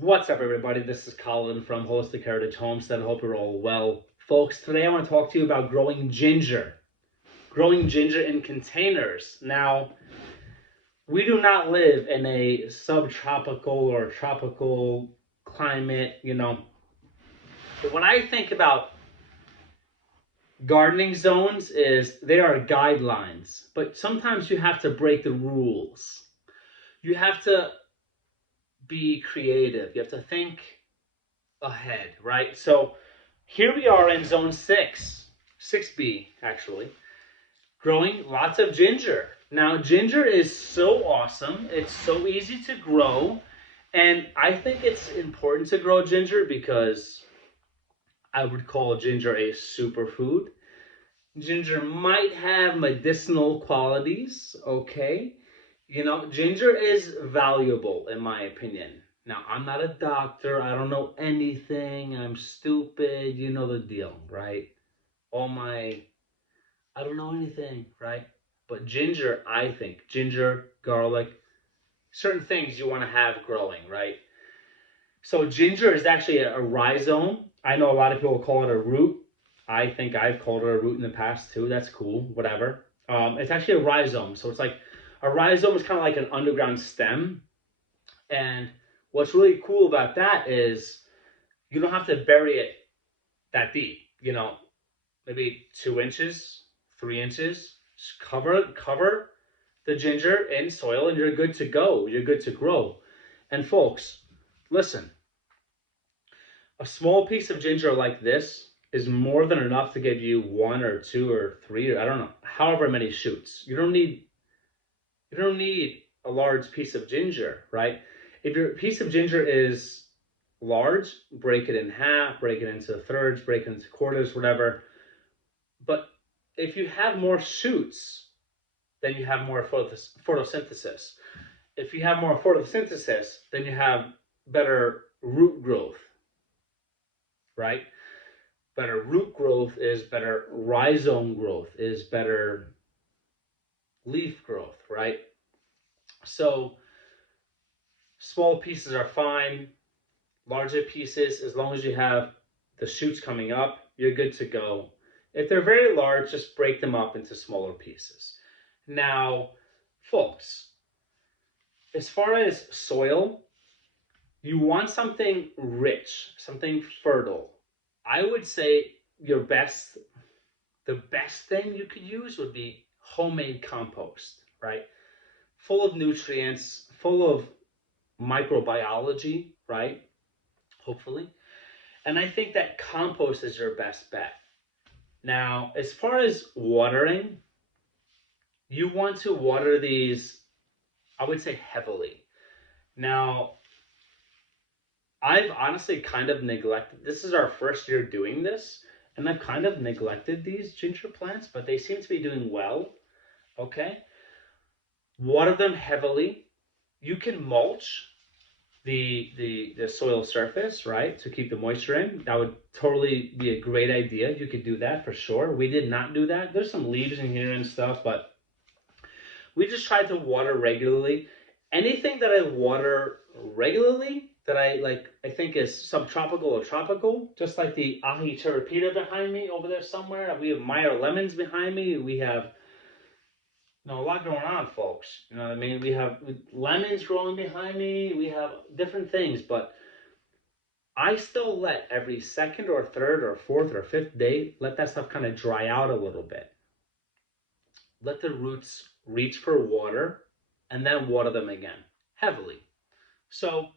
What's up, everybody? This is Colin from Holistic Heritage Homestead. I hope you're all well. Folks, today I want to talk to you about growing ginger. Growing ginger in containers. Now, we do not live in a subtropical or tropical climate. But when I think about gardening zones is they are guidelines, but sometimes you have to break the rules. You have to be creative. You have to think ahead, right? So here we are in zone 6B actually, growing lots of ginger. Now, ginger is so awesome. It's so easy to grow. And I think it's important to grow ginger because I would call ginger a superfood. Ginger might have medicinal qualities, okay? Ginger is valuable in my opinion. Now, I'm not a doctor. I don't know anything. I'm stupid. You know the deal, right? All my, I don't know anything, right? But ginger, I think, ginger, garlic, certain things you want to have growing, right? So, ginger is actually a rhizome. I know a lot of people call it a root. I think I've called it a root in the past too. That's cool, whatever. It's actually a rhizome. So, it's like a rhizome is kind of like an underground stem. And what's really cool about that is you don't have to bury it that deep. Maybe 2 inches, 3 inches. Just cover the ginger in soil, and you're good to go. You're good to grow. And folks, listen, a small piece of ginger like this is more than enough to give you one or two or three, or I don't know, however many shoots. You don't need a large piece of ginger, right? If your piece of ginger is large, break it in half, break it into thirds, break it into quarters, whatever. But if you have more shoots, then you have more photosynthesis. If you have more photosynthesis, then you have better root growth, right? Better root growth is better rhizome growth, is better leaf growth, right? So small pieces are fine. Larger pieces, as long as you have the shoots coming up, you're good to go. If they're very large, just break them up into smaller pieces. Now, folks, as far as soil, you want something rich, something fertile. I would say the best thing you could use would be homemade compost, right? Full of nutrients, full of microbiology, right? Hopefully. And I think that compost is your best bet. Now, as far as watering, you want to water these, I would say, heavily. Now, I've honestly kind of neglected, this is our first year doing this, and I've kind of neglected these ginger plants, but they seem to be doing well, okay? Water them heavily. You can mulch the soil surface, right, to keep the moisture in. That would totally be a great idea. You could do that for sure. We did not do that. There's some leaves in here and stuff, but we just tried to water regularly. Anything that I water regularly that I like, I think is subtropical or tropical, just like the ahi terapita behind me over there somewhere. We have Meyer lemons behind me. We have a lot going on, folks. You know what I mean? We have lemons growing behind me. We have different things, but I still let every second or third or fourth or fifth day, let that stuff kind of dry out a little bit. Let the roots reach for water and then water them again heavily. So,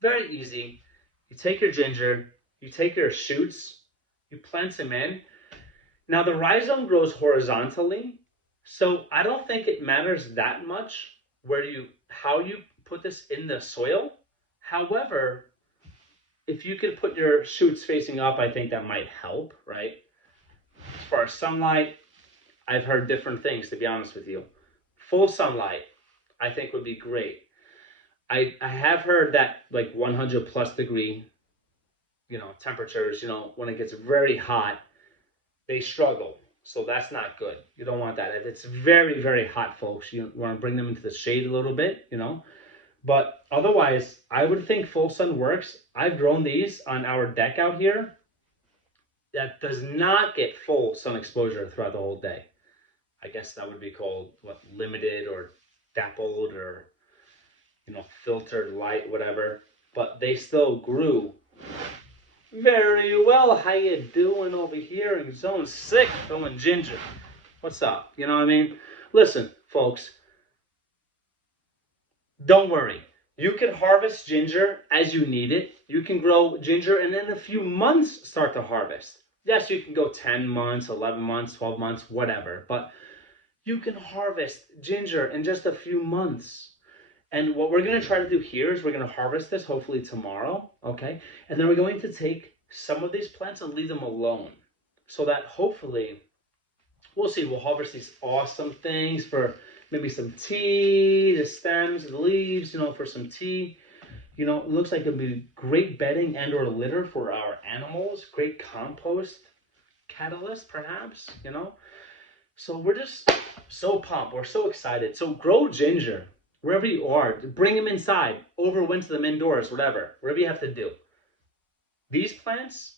very easy. You take your ginger, you take your shoots, you plant them in. Now, the rhizome grows horizontally, so I don't think it matters that much how you put this in the soil. However, if you could put your shoots facing up, I think that might help, right? As far as sunlight, I've heard different things, to be honest with you. Full sunlight, I think would be great. I have heard that like 100 plus degree, temperatures, when it gets very hot, they struggle. So that's not good. You don't want that. If it's very, very hot, folks, you want to bring them into the shade a little bit. But otherwise, I would think full sun works. I've grown these on our deck out here that does not get full sun exposure throughout the whole day. I guess that would be called what, limited or dappled or filtered light, whatever. But they still grew very well. How you doing over here in zone 6 throwing ginger? What's up? You know what I mean? Listen, folks, don't worry. You can harvest ginger as you need it. You can grow ginger and in a few months start to harvest. Yes, you can go 10 months, 11 months, 12 months, whatever. But you can harvest ginger in just a few months. And what we're going to try to do here is we're going to harvest this hopefully tomorrow, okay? And then we're going to take some of these plants and leave them alone so that hopefully, we'll see, we'll harvest these awesome things for maybe some tea, the stems, the leaves, for some tea. It looks like it'll be great bedding and or litter for our animals, great compost catalyst perhaps, So we're just so pumped. We're so excited. So grow ginger wherever you are. Bring them inside. Overwinter them indoors, whatever you have to do. These plants,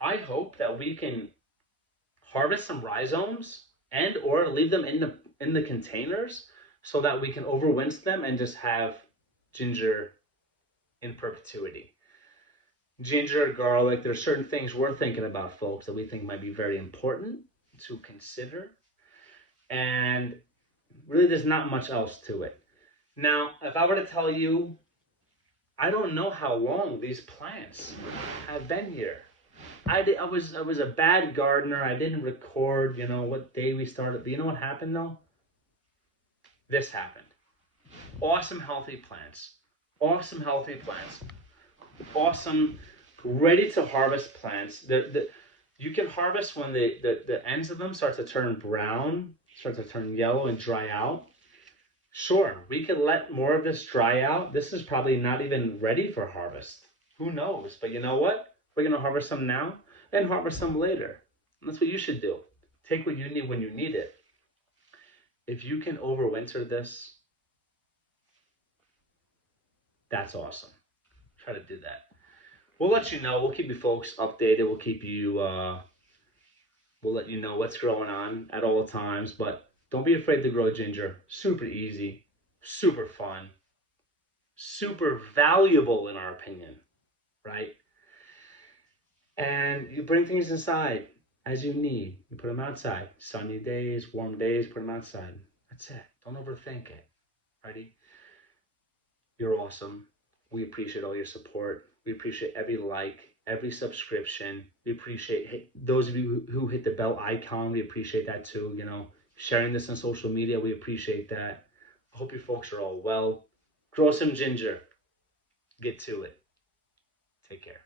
I hope that we can harvest some rhizomes and or leave them in the containers so that we can overwinter them and just have ginger in perpetuity. Ginger, garlic, there's certain things we're thinking about, folks, that we think might be very important to consider. And really, there's not much else to it. Now, if I were to tell you, I don't know how long these plants have been here. I was a bad gardener. I didn't record, what day we started. But you know what happened, though? This happened. Awesome, healthy plants. Awesome, healthy plants. Awesome, ready to harvest plants. You can harvest when the ends of them start to turn brown, start to turn yellow and dry out. Sure, we could let more of this dry out. This is probably not even ready for harvest. Who knows? But you know what? We're going to harvest some now and harvest some later. And that's what you should do. Take what you need when you need it. If you can overwinter this, that's awesome. Try to do that. We'll let you know. We'll keep you folks updated. We'll keep you, we'll let you know what's going on at all times. But don't be afraid to grow ginger. Super easy, super fun, super valuable in our opinion, right? And you bring things inside as you need. You put them outside. Sunny days, warm days, put them outside. That's it. Don't overthink it. Ready? You're awesome. We appreciate all your support. We appreciate every like, every subscription. We appreciate those of you who hit the bell icon. We appreciate that too. Sharing this on social media. We appreciate that. I hope you folks are all well. Grow some ginger. Get to it. Take care.